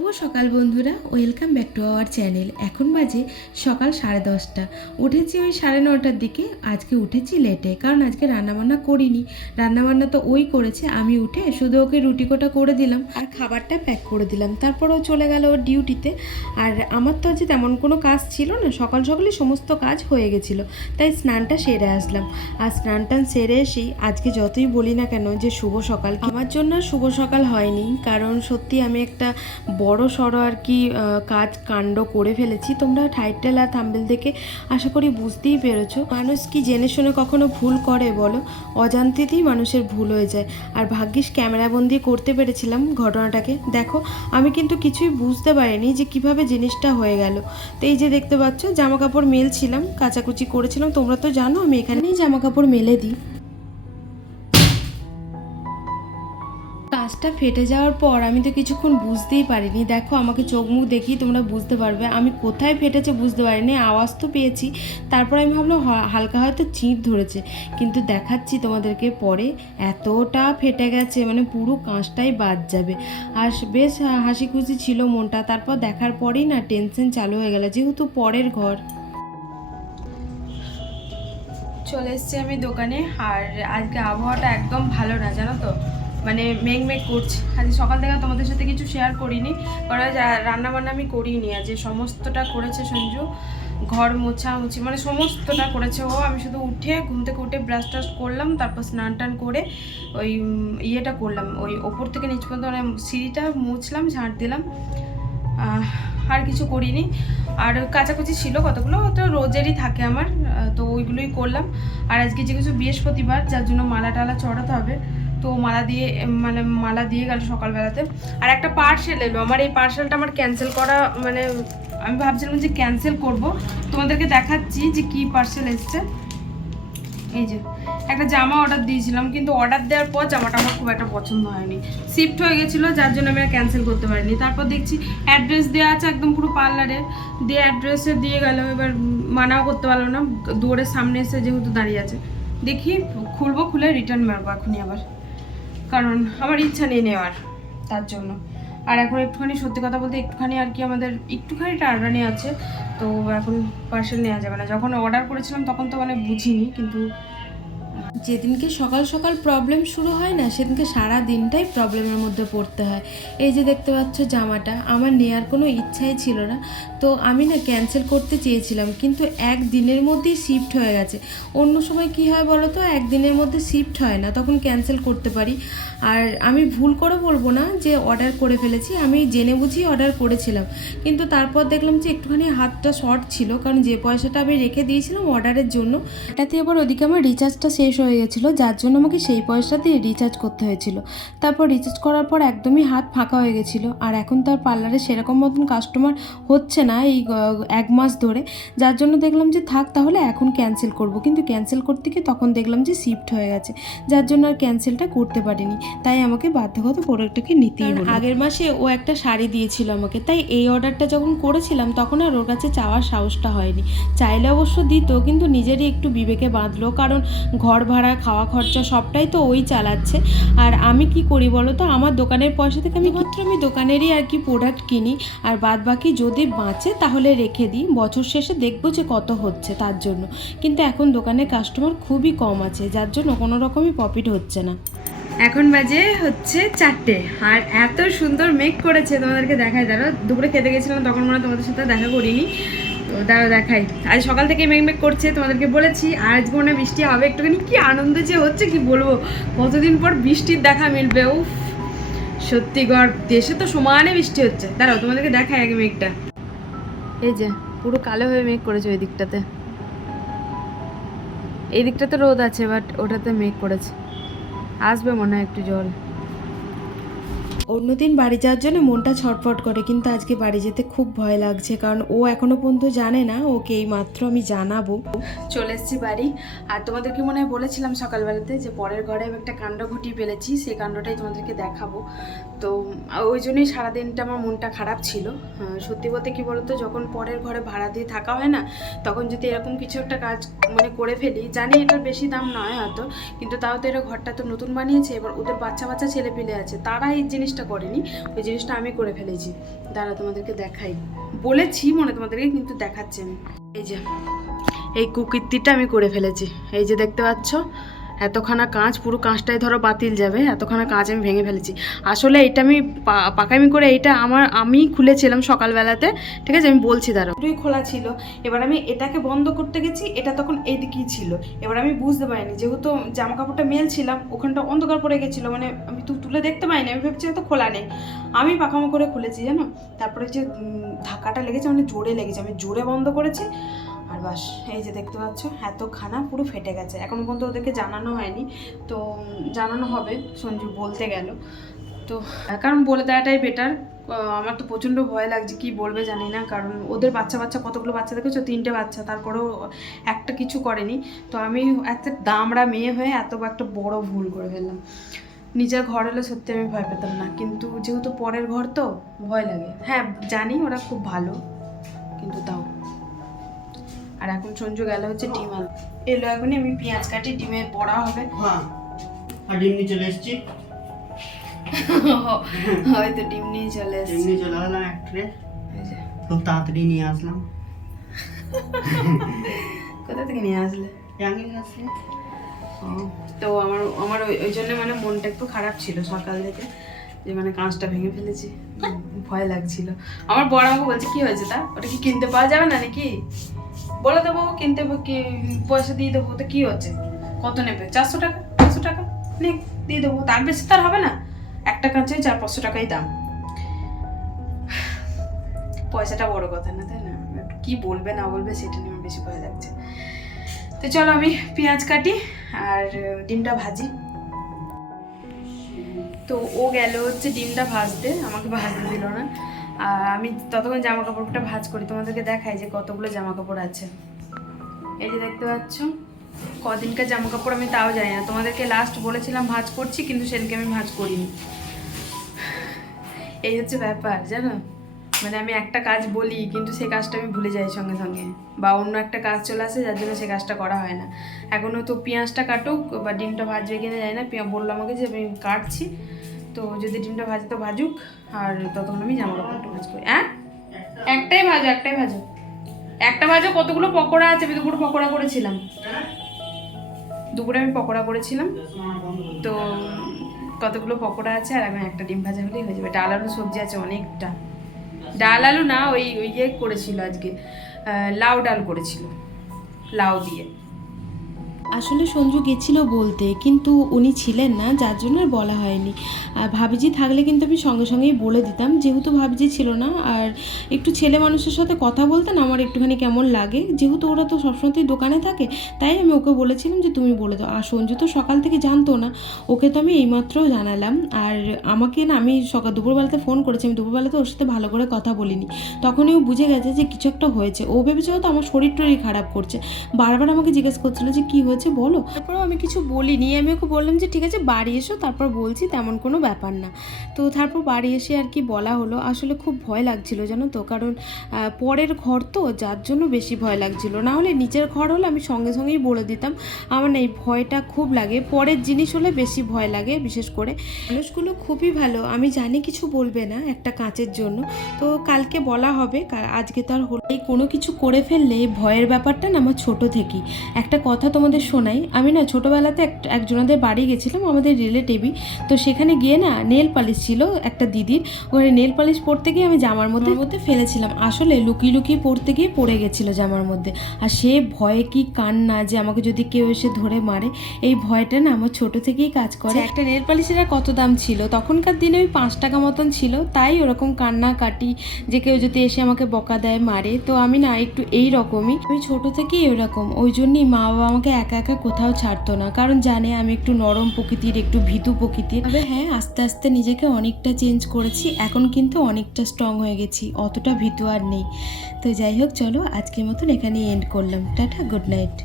শুভ সকাল বন্ধুরা, welcome back to our channel. এখন বাজে সকাল সাড়ে দশটা। উঠেছি ওই সাড়ে নটার দিকে, আজকে উঠেছি লেটে কারণ আজকে রান্নাবান্না করিনি। রান্নাবান্না তো ওই করেছে, আমি উঠে শুধু ওকে রুটি কোটা করে দিলাম। আর খাবারটা প্যাক করে দিলাম। তারপর ও চলে গেল ওর ডিউটিতে আর আমার তো আজকে তেমন কোনো কাজ ছিল না, সকাল সকালে সমস্ত কাজ হয়ে গেছিল। তাই স্নানটা সেরে আসলাম। আর স্নান টান সেরে এসেই আজকে যতই বলি না কেন যে শুভ সকাল। আমার জন্য শুভ সকাল হয়নি, কারণ সত্যি আমি একটা বড় সড়ো আর কি কাজ কাণ্ড করে ফেলেছি। তোমরা টাইটেল আর থাম্বেল দেখে আশা করি বুঝতেই পেরেছ। মানুষ কি জেনে শুনে কখনো ভুল করে বলো? অজান্তেতেই মানুষের ভুল হয়ে যায়। আর ভাগ্যিস ক্যামেরাবন্দি করতে পেরেছিলাম ঘটনাটাকে। দেখো, আমি কিন্তু কিছুই বুঝতে পারিনি যে কীভাবে জিনিসটা হয়ে গেল। তো এই যে দেখতে পাচ্ছ জামা কাপড় মেলছিলাম, কাচাকুচি করেছিলাম। তোমরা তো জানো, আমি এখানেই জামা কাপড় মেলে দিই। কাজটা ফেটে যাওয়ার পর আমি তো কিছুক্ষণ বুঝতেই পারিনি। দেখো, আমাকে চোখ মুখ দেখি তোমরা বুঝতে পারবে। আমি কোথায় ফেটেছে বুঝতে পারিনি, আওয়াজ তো পেয়েছি। তারপর আমি ভাবলাম হালকা হয়তো চিঁট ধরেছে। কিন্তু দেখাচ্ছি তোমাদেরকে পরে, এতটা ফেটে গেছে মানে পুরো কাঁচটাই বাদ যাবে। আর বেশ হাসি খুশি ছিল মনটা। তারপর দেখার পরেই না টেনশন চালু হয়ে গেল, যেহেতু পরের ঘর। চলে এসেছি আমি দোকানে। আর আজকে আবহাওয়াটা একদম ভালো না, জানো তো? মানে মেঘ মেঘ করছে। আজ সকাল থেকে তোমাদের সাথে কিছু শেয়ার করিনি। কারণ আজ রান্না বান্না আমি করিনি আজ। সমস্তটা করেছে সঞ্জু। ঘর মোছা মুছি মানে সমস্তটা করেছে ও। আমি শুধু উঠে ঘুম থেকে উঠে ব্রাশ টাশ করলাম, তারপর স্নান টান করে ওই ইয়েটা করলাম। ওই ওপর থেকে নিচ পর্যন্ত মানে সিঁড়িটা মুছলাম, ঝাঁট দিলাম। আর কিছু করিনি। আর কাচাকুচি ছিল কতগুলো? তো রোজেরই থাকে আমার। তো ওইগুলোই করলাম। আর আজকে যে কিছু বৃহস্পতিবার, যার জন্য মালা টালা চড়াতে হবে। তো মালা দিয়ে মানে মালা দিয়ে গেল সকালবেলাতে। আর একটা পার্সেল এলো। আমার এই পার্সেলটা আমার ক্যান্সেল করা মানে আমি ভাবছিলাম যে ক্যান্সেল করব। তোমাদেরকে দেখাচ্ছি যে কি পার্সেল এসছে। এই যে, একটা জামা অর্ডার দিয়েছিলাম, কিন্তু অর্ডার দেওয়ার পর জামাটা আমার খুব একটা পছন্দ হয়নি। শিফট হয়ে গেছিল, যার জন্য আমি ক্যান্সেল করতে পারিনি। তারপর দেখছি অ্যাড্রেস দেওয়া আছে একদম পুরো পার্লারে দিয়ে অ্যাড্রেসে দিয়ে গেল, এবার মানাও করতে পারল না। দুয়ারের সামনে এসে যেহেতু দাঁড়িয়ে আছে। দেখি, খুলবো, খুলে রিটার্ন মারবো এখনই আবার। কারণ আমার ইচ্ছা নেই নেওয়ার, তার জন্য। আর এখন একটুখানি সত্যি কথা বলতে একটুখানি আর কি আমাদের একটুখানি টার্ডানি আছে, তো এখন পার্সেল নেওয়া যাবে না। যখন অর্ডার করেছিলাম তখন তো মানে বুঝিনি, কিন্তু যেদিনকে সকাল সকাল প্রবলেম শুরু হয় না, সেদিনকে সারা দিনটাই প্রবলেমের মধ্যে পড়তে হয়। এই যে দেখতে পাচ্ছ জামাটা, আমার নেয়ার কোনো ইচ্ছাই ছিল না। তো আমি না ক্যান্সেল করতে চেয়েছিলাম, কিন্তু এক দিনের মধ্যেই শিফট হয়ে গেছে। অন্য সময় কি হয় বলো তো একদিনের মধ্যে শিফট হয় না, তখন ক্যান্সেল করতে পারি। আর আমি ভুল করে বলব না যে অর্ডার করে ফেলেছি, আমি জেনে বুঝি অর্ডার করেছিলাম। কিন্তু তারপর দেখলাম যে একটুখানি হাতটা শর্ট ছিল, কারণ যে পয়সাটা আমি রেখে দিয়েছিলাম অর্ডারের জন্য এটাতে আবার ওদিকে আমার রিচার্জটা শেষ হয়ে গেছিল যার জন্য আমাকে সেই পয়সা দিয়ে রিচার্জ করতে হয়েছিল। তারপর রিচার্জ করার পর একদমই হাত ফাঁকা হয়ে গেছিল। আর এখন তার পার্লারে সেরকম মতন কাস্টমার হচ্ছে না এই এক মাস ধরে। যার জন্য দেখলাম যে থাক তাহলে এখন ক্যান্সেল করব। কিন্তু ক্যান্সেল করতে গিয়ে তখন দেখলাম যে শিফট হয়ে গেছে। যার জন্য আর ক্যান্সেলটা করতে পারিনি। তাই আমাকে বাধ্যগত প্রোডাক্টটাকে নিতেই হলো। আগের মাসে ও একটা শাড়ি দিয়েছিল আমাকে। তাই এই অর্ডারটা যখন করেছিলাম তখন আর ওর কাছে চাওয়ার সাহসটা হয়নি। চাইলে অবশ্য দিত কিন্তু নিজেরই একটু বিবেকে বাঁধলো। কারণ ঘর ভাড়া খাওয়া খরচা সবটাই তো ওই চালাচ্ছে। আর আমি কি করি বলো তো? আমার দোকানের পয়সা থেকে আমি মাত্র আমি দোকানেরই আর কি প্রোডাক্ট কিনি। আর বাদ বাকি যদি বাঁচে তাহলে রেখে দিই। বছর শেষে দেখব যে কত হচ্ছে তার জন্য। কিন্তু এখন দোকানের কাস্টমার খুবই কম আছে। যার জন্য কোনো রকমই প্রফিট হচ্ছে না। এখন বাজে হচ্ছে চারটে। আর এত সুন্দর মেক করেছে তোমাদেরকে দেখায়। দাঁড়ো দুপুরে খেতে গেছিলাম, তখন মনে তোমাদের সাথে দেখা করিনি। দাঁড়ো দেখাই। আজ সকাল থেকে মেঘ মেঘ করছে, তোমাদেরকে বলেছি, আজ মনে বৃষ্টি হবে। একটুখানি কি আনন্দ যে হচ্ছে, কি বলব? কতদিন পর বৃষ্টির দেখা মিলবে, উফ। সত্যি গড় দেশে তো সমানে বৃষ্টি হচ্ছে। দাঁড়াও, তোমাদেরকে দেখাই আগে মেঘটা। এই যে, পুরো কালো হয়ে মেঘ করেছে ওই দিকটাতে। এই দিকটাতে রোদ আছে বাট ওটাতে মেঘ করেছে। আসবে মনে হয় একটু জল। অন্যদিন বাড়ি যাওয়ার জন্য মনটা ছটফট করে, কিন্তু আজকে বাড়ি যেতে খুব ভয় লাগছে, কারণ ও এখনও পর্যন্ত জানে না, ওকে এই মাত্র আমি জানাব। চলে এসেছি বাড়ি। আর তোমাদেরকে মনে হয় বলেছিলাম সকালবেলাতে যে পরের ঘরে আমি একটা কাণ্ড ঘটিয়ে ফেলেছি, সেই কাণ্ডটাই তোমাদেরকে দেখাবো। তো ওই জন্যই সারাদিনটা আমার মনটা খারাপ ছিল। সত্যি বলতে কি বলতো, যখন পরের ঘরে ভাড়া দিয়ে থাকা হয় না, তখন যদি এরকম কিছু একটা কাজ মানে করে ফেলি, জানি এটার বেশি দাম নয় হয়তো, কিন্তু তাও তো এরা ঘরটা তো নতুন বানিয়েছে, এবার ওদের বাচ্চা বাচ্চা ছেলে পেলে আছে তারা এই জিনিসটা জিনিসটা করেনি, ওই জিনিসটা আমি করে ফেলেছি। দাঁড়া তোমাদেরকে দেখাই। বলেছি, মনে তোমাদেরকে, কিন্তু দেখাচ্ছি আমি। এই যে, এই কুকীর্তিটা আমি করে ফেলেছি। এই যে দেখতে পাচ্ছ এতখানা কাঁচ, পুরো কাঁচটাই ধরো বাতিল যাবে, এতখানা কাঁচ আমি ভেঙে ফেলেছি। আসলে এটা আমি পাকামি করে এইটা আমার, আমি খুলেছিলাম সকালবেলাতে, ঠিক আছে? আমি বলছি, দাঁড়াও। দুটোই খোলা ছিল। এবার আমি এটাকে বন্ধ করতে গেছি, এটা তখন এইদিকেই ছিল। এবার আমি বুঝতে পারিনি, যেহেতু জামা কাপড়টা মেলছিলাম, ওখানটা অন্ধকার পড়ে গেছিল মানে আমি তো, তুলে দেখতে পাইনি আমি ভেবেছি তো খোলা নেই। আমি পাকামো করে খুলেছি, জানো? তারপরে যে ধাক্কাটা লেগেছে মানে জোরে লেগেছে, আমি জোরে বন্ধ করেছি। বাস। এই যে দেখতে পাচ্ছ এত খানা পুরো ফেটে গেছে। এখনও পর্যন্ত ওদেরকে জানানো হয়নি। তো জানানো হবে, সঞ্জু বলতে গেল। তো, কারণ বলে দেওয়াটাই বেটার আমার তো প্রচণ্ড ভয় লাগছে, কি বলবে জানি না। কারণ ওদের বাচ্চা বাচ্চা, কতগুলো বাচ্চা দেখেছ? তিনটে বাচ্চা, তারপরেও একটা কিছু করেনি। তো আমি এত দামড়া মেয়ে হয়ে এত একটা বড় ভুল করে ফেললাম। নিজের ঘর হলে সত্যি আমি ভয় পেতাম না। কিন্তু যেহেতু পরের ঘর তো, ভয় লাগে। হ্যাঁ জানি ওরা খুব ভালো, কিন্তু তাও। আর এখন সঞ্জু গেল হচ্ছে ডিম আন এলো এখনই আমি পেঁয়াজ কাটি ডিমের বড়া হবে। হ্যাঁ আর ডিম নিয়ে চলে এসেছি। হয়তো ডিম নিয়ে চলে এসেছি। ডিম নিয়ে চলে আসলাম এক ট্রে। খুব তাড়াতাড়ি নিয়ে আসলাম। কোথা থেকে নিয়ে আসলে? জাঙ্গির কাছে ও, তো আমার আমার ওই ওই জন্য মানে মনটা একটু খারাপ ছিল সকাল থেকে। যে মানে কাঁচটা ভেঙে ফেলেছি। ভয় লাগছিল। আমার বড় আমাকে বলছে কি হয়েছে তা? ওটা কি কিনতে পাওয়া যাবে না নাকি? বলে দেবো, কিনতে কি, পয়সা দিয়ে দেবো, তো কি হচ্ছে? কত নেবে? চারশো টাকা, পাঁচশো টাকা? নে, দিয়ে দেবো। তার বেশি তার হবে না। একটা কাঁচে চার পাঁচশো টাকাই দাম। পয়সাটা বড় কথা না, তাই না? কি বলবে, না বলবে, সেটা নিয়ে আমার বেশি ভয় লাগছে। তো চলো আমি পেঁয়াজ কাটি আর ডিমটা ভাজি। তো ও গেল হচ্ছে ডিমটা ভাজতে, আমাকে ভাজতে দিল না। আর আমি ততক্ষণ জামা কাপড়টা ভাজ করি, তোমাদেরকে দেখাই যে কতগুলো জামা কাপড় আছে। এই যে দেখতে পাচ্ছ, কদিনকার জামা কাপড় আমি তাও জানি না। তোমাদেরকে লাস্ট বলেছিলাম ভাজ করছি, কিন্তু সেদিনকে আমি ভাজ করিনি। এই হচ্ছে ব্যাপার, জানো? মানে আমি একটা কাজ বলি, কিন্তু সেই কাজটা আমি ভুলে যাই সঙ্গে সঙ্গে। বা অন্য একটা কাজ চলে আসে, যার জন্য সে কাজটা করা হয় না। এখনও তো পেঁয়াজটা কাটুক বা ডিমটা ভাজবে কিনা যায় না। বলল আমাকে যে আমি কাটছি। তো যদি ডিমটা ভাজে তো ভাজুক আর ততক্ষণ আমি জামা কাপড়টা ভাজ করি। হ্যাঁ একটাই ভাজো একটাই ভাজো। একটা ভাজো কতগুলো পকোড়া আছে? আমি দুপুরে পকোড়া করেছিলাম। দুপুরে আমি পকোড়া করেছিলাম। তো কতগুলো পকোড়া আছে? আর আমি একটা ডিম ভাজা হলেই হয়ে যাবে। ডাল আলু সবজি আছে অনেকটা। ডাল আলু না ওই ওই ইয়ে করেছিল আজকে। লাউ ডাল করেছিল। লাউ দিয়ে। আসলে সঞ্জু গেছিল বলতে, কিন্তু উনি ছিলেন না, যার জন্য আর বলা হয়নি। আর ভাবিজি থাকলে কিন্তু আমি সঙ্গে সঙ্গেই বলে দিতাম, যেহেতু ভাবিজি ছিল না, আর একটু ছেলে মানুষের সাথে কথা বলতে না আমার একটুখানি কেমন লাগে। যেহেতু ওরা তো সবসময়তেই দোকানে থাকে, তাই আমি ওকে বলেছিলাম যে তুমি বলে দাও। আর সঞ্জু তো সকাল থেকে জানতো না, ওকে তো আমি এইমাত্র জানালাম। আর আমাকে না আমি সকাল দুপুরবেলাতে ফোন করেছি, আমি দুপুরবেলাতে ওর সাথে ভালো করে কথা বলিনি। তখনই ও বুঝে গেছে যে কিছু একটা হয়েছে। ও ভেবেছে হয়তো আমার শরীর টরীর খারাপ করছে। বারবার আমাকে জিজ্ঞেস করছিল যে কী হয়েছে? বলো। তারপরেও আমি কিছু বলিনি। আমি ওকে বললাম যে, ঠিক আছে, বাড়ি এসো, তারপর বলছি, তেমন কোনো ব্যাপার না। তো তারপর বাড়ি এসে আর কি বলা হলো। আসলে খুব ভয় লাগছিল, জানো তো? কারণ পরের ঘর তো, যার জন্য বেশি ভয় লাগছিল। না হলে নিজের ঘর হলে আমি সঙ্গে সঙ্গেই বলে দিতাম। আমার এই ভয়টা খুব লাগে। পরের জিনিস হলে বেশি ভয় লাগে, বিশেষ করে। মানুষগুলো খুবই ভালো। আমি জানি কিছু বলবে না একটা কাঁচের জন্য। তো কালকে বলা হবে। আজকে তো আর হলো কোনো কিছু করে ফেললে ভয়ের ব্যাপারটা না আমার ছোট থেকেই। একটা কথা তোমাদের শোনাই। আমি না ছোটোবেলাতে এক একজনাদের বাড়ি গেছিলাম আমাদের রিলেটিভই তো সেখানে গিয়ে না নেল পালিশ ছিল একটা দিদির। ওখানে নেল পালিশ পরতে গিয়ে আমি জামার মধ্যে মধ্যে ফেলেছিলাম। আসলে লুকিয়ে লুকিয়ে পড়তে গিয়ে পড়ে গেছিল জামার মধ্যে। আর সে ভয়ে কি কান্না যে আমাকে যদি কেউ এসে ধরে মারে এই ভয়টা না আমার ছোট থেকেই কাজ করে। একটা নেল পালিশের কত দাম ছিল? তখনকার দিনে ওই পাঁচ টাকা মতন ছিল। তাই ওরকম কান্না কাটি যে কেউ যদি এসে আমাকে বকা দেয় মারে। তো আমি না একটু এই রকমই। আমি ছোট থেকেই এরকম ওই জন্যই মা বাবা আমাকে একা একা কোথাও ছাড়তো না। কারণ জানে আমি একটু নরম প্রকৃতির, একটু ভীতু প্রকৃতির। তবে হ্যাঁ আস্তে আস্তে নিজেকে অনেকটা চেঞ্জ করেছি। এখন কিন্তু অনেকটা স্ট্রং হয়ে গেছি। অতটা ভীতু আর নেই। তো যাই হোক, চলো আজকের মতন এখানেই এন্ড করলাম। Tata good night